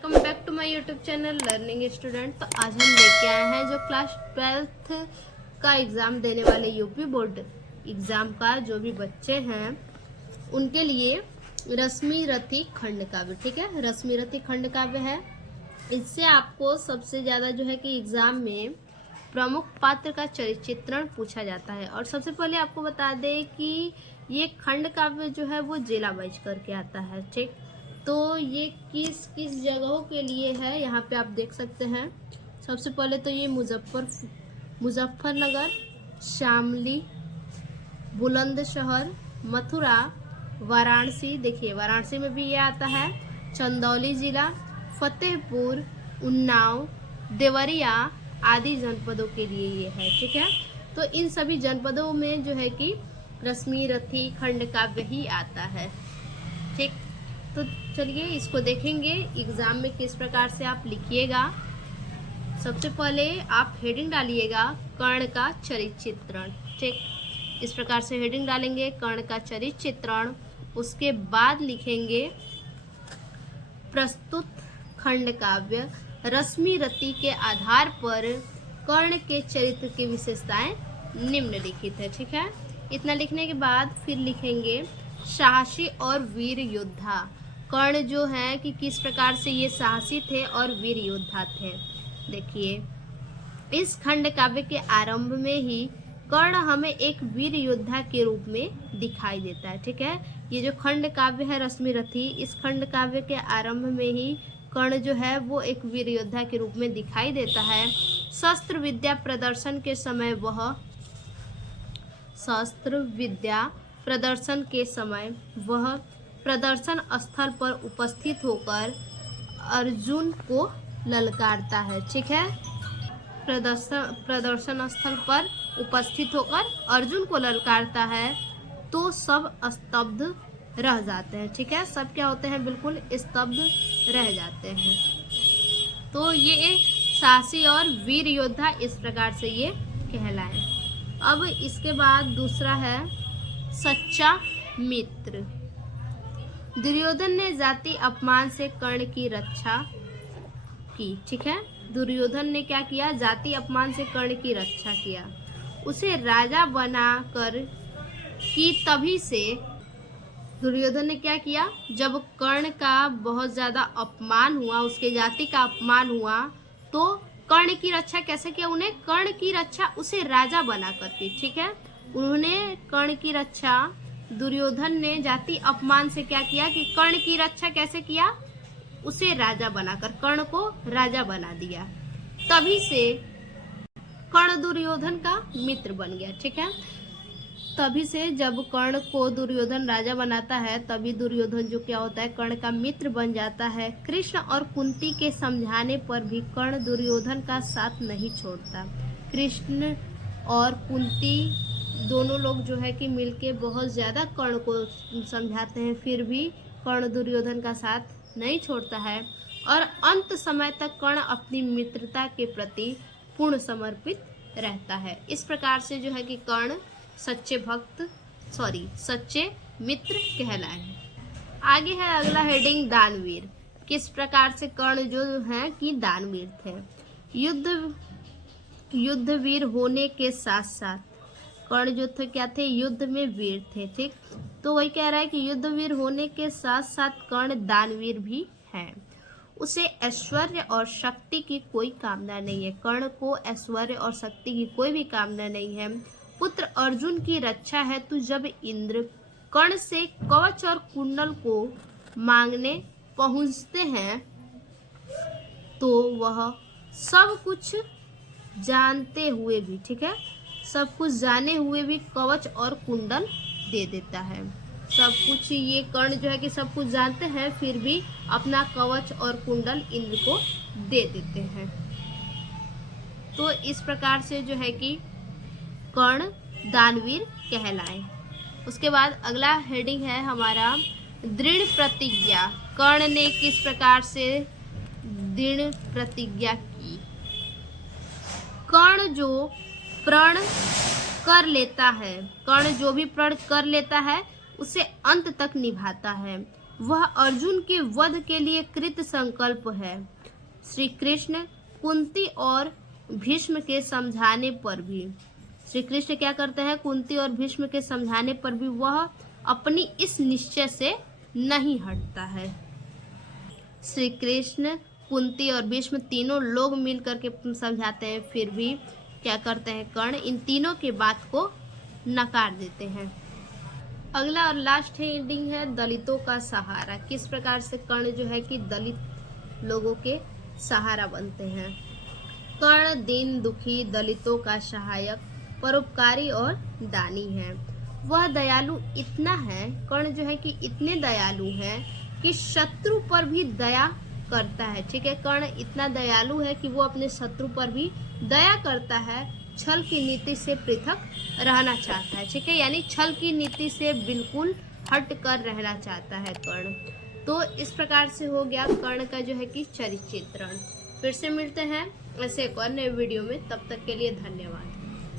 Welcome back to my YouTube channel learning student. तो आज हम लेके आए हैं जो क्लास 12th का एग्ज़ाम देने वाले यूपी बोर्ड एग्ज़ाम का जो भी बच्चे हैं उनके लिए रश्मि रथी खंड काव्य। ठीक है, रश्मि रथी खंड काव्य है। इससे आपको सबसे ज़्यादा जो है कि एग्ज़ाम में प्रमुख पात्र का चरित्र चित्रण पूछा जाता है। और सबसे पहले आपको बता दें कि ये खंड काव्य जो है वो जिला वाइज करके आता है। ठीक, तो ये किस किस जगहों के लिए है यहाँ पे आप देख सकते हैं। सबसे पहले तो ये मुजफ्फरनगर, शामली, बुलंदशहर, मथुरा, वाराणसी, देखिए वाराणसी में भी ये आता है, चंदौली जिला, फतेहपुर, उन्नाव, देवरिया आदि जनपदों के लिए ये है। ठीक है, तो इन सभी जनपदों में जो है कि रश्मि रथी खंड काव्य ही आता है। ठीक, तो चलिए इसको देखेंगे एग्जाम में किस प्रकार से आप लिखिएगा। सबसे पहले आप हेडिंग डालिएगा कर्ण का चरित्र चित्रण। ठीक, इस प्रकार से हेडिंग डालेंगे कर्ण का चरित्र चित्रण। उसके बाद लिखेंगे प्रस्तुत खंड काव्य रश्मि रथी के आधार पर कर्ण के चरित्र की विशेषताएं निम्नलिखित है। ठीक है, इतना लिखने के बाद फिर लिखेंगे साहसी और वीर योद्धा। कर्ण जो है कि किस प्रकार से ये साहसी थे और वीर योद्धा थे। देखिए इस खंड काव्य के आरंभ में ही कर्ण हमें एक वीर योद्धा के रूप में दिखाई देता है। ठीक है, ये जो खंड काव्य है रश्मि रथी, इस खंड काव्य के आरंभ में ही कर्ण जो है वो एक वीर योद्धा के रूप में दिखाई देता है। शस्त्र विद्या प्रदर्शन के समय वह प्रदर्शन स्थल पर उपस्थित होकर अर्जुन को ललकारता है। ठीक है, प्रदर्शन स्थल पर उपस्थित होकर अर्जुन को ललकारता है तो सब स्तब्ध रह जाते हैं। ठीक है, सब क्या होते हैं, बिल्कुल स्तब्ध रह जाते हैं। तो ये साहसी और वीर योद्धा इस प्रकार से ये कहलाए। अब इसके बाद दूसरा है सच्चा मित्र। दुर्योधन ने जाति अपमान से कर्ण की रक्षा की। ठीक है, दुर्योधन ने क्या किया, जाति अपमान से कर्ण की रक्षा किया, उसे राजा बनाकर की। तभी से दुर्योधन ने क्या किया, जब कर्ण का बहुत ज़्यादा अपमान हुआ, उसके जाति का अपमान हुआ, तो कर्ण की रक्षा कैसे किया, उन्हें कर्ण की रक्षा उसे राजा बना कर की। ठीक है, उन्होंने कर्ण की रक्षा, दुर्योधन ने जाति अपमान से क्या किया कि कर्ण की रक्षा कैसे किया, उसे राजा बनाकर कर्ण को राजा बना दिया। तभी से कर्ण दुर्योधन का मित्र बन गया। ठीक है, तभी से जब कर्ण को दुर्योधन राजा बनाता है तभी दुर्योधन जो क्या होता है, कर्ण का मित्र बन जाता है। कृष्ण और कुंती के समझाने पर भी कर्ण दुर्योधन का साथ नहीं छोड़ता। कृष्ण और कुंती दोनों लोग जो है कि मिलके बहुत ज़्यादा कर्ण को समझाते हैं, फिर भी कर्ण दुर्योधन का साथ नहीं छोड़ता है और अंत समय तक कर्ण अपनी मित्रता के प्रति पूर्ण समर्पित रहता है। इस प्रकार से जो है कि कर्ण सच्चे मित्र कहलाए। आगे है अगला हेडिंग दानवीर। किस प्रकार से कर्ण जो है कि दानवीर थे। युद्धवीर होने के साथ साथ कर्ण जो थे क्या थे, युद्ध में वीर थे। ठीक, तो वही कह रहा है कि युद्धवीर होने के साथ साथ कर्ण दानवीर भी हैं। उसे ऐश्वर्य और शक्ति की कोई कामना नहीं है। कर्ण को ऐश्वर्य और शक्ति की कोई भी कामना नहीं है। पुत्र अर्जुन की रक्षा है तो जब इंद्र कर्ण से कवच और कुंडल को मांगने पहुंचते हैं तो वह सब कुछ जानते हुए भी, ठीक है, सब कुछ जाने हुए भी कवच और कुंडल दे देता है। सब कुछ ये कर्ण जो है कि सब कुछ जानते हैं फिर भी अपना कवच और कुंडल इंद्र को दे देते हैं। तो इस प्रकार से जो है कि कर्ण दानवीर कहलाए। उसके बाद अगला हेडिंग है हमारा दृढ़ प्रतिज्ञा। कर्ण ने किस प्रकार से दृढ़ प्रतिज्ञा की। कर्ण जो प्रण कर लेता है, कर्ण जो भी प्रण कर लेता है उसे अंत तक निभाता है वह अर्जुन के वध के लिए कृत संकल्प है। श्री कृष्ण कुंती और भीष्म के समझाने पर भी, श्री कृष्ण क्या करते हैं, कुंती और भीष्म के समझाने पर भी वह अपनी इस निश्चय से नहीं हटता है। श्री कृष्ण कुंती और भीष्म तीनों लोग मिल करके समझाते हैं, फिर भी क्या करते हैं, कर्ण इन तीनों की बात को नकार देते हैं। अगला और लास्ट हेडिंग है दलितों का सहारा। किस प्रकार से कर्ण जो है कि दलित लोगों के सहारा बनते हैं। कर्ण दीन दुखी दलितों का सहायक, परोपकारी और दानी है। वह दयालु इतना है, कर्ण जो है कि इतने दयालु है कि शत्रु पर भी दया करता है। ठीक है, कर्ण इतना दयालु है कि वो अपने शत्रु पर भी दया करता है। छल की नीति से पृथक रहना चाहता है। ठीक है, यानी छल की नीति से बिल्कुल हट कर रहना चाहता है कर्ण। तो इस प्रकार से हो गया कर्ण का जो है कि चरित्र चित्रण। फिर से मिलते हैं ऐसे एक और नए वीडियो में, तब तक के लिए धन्यवाद।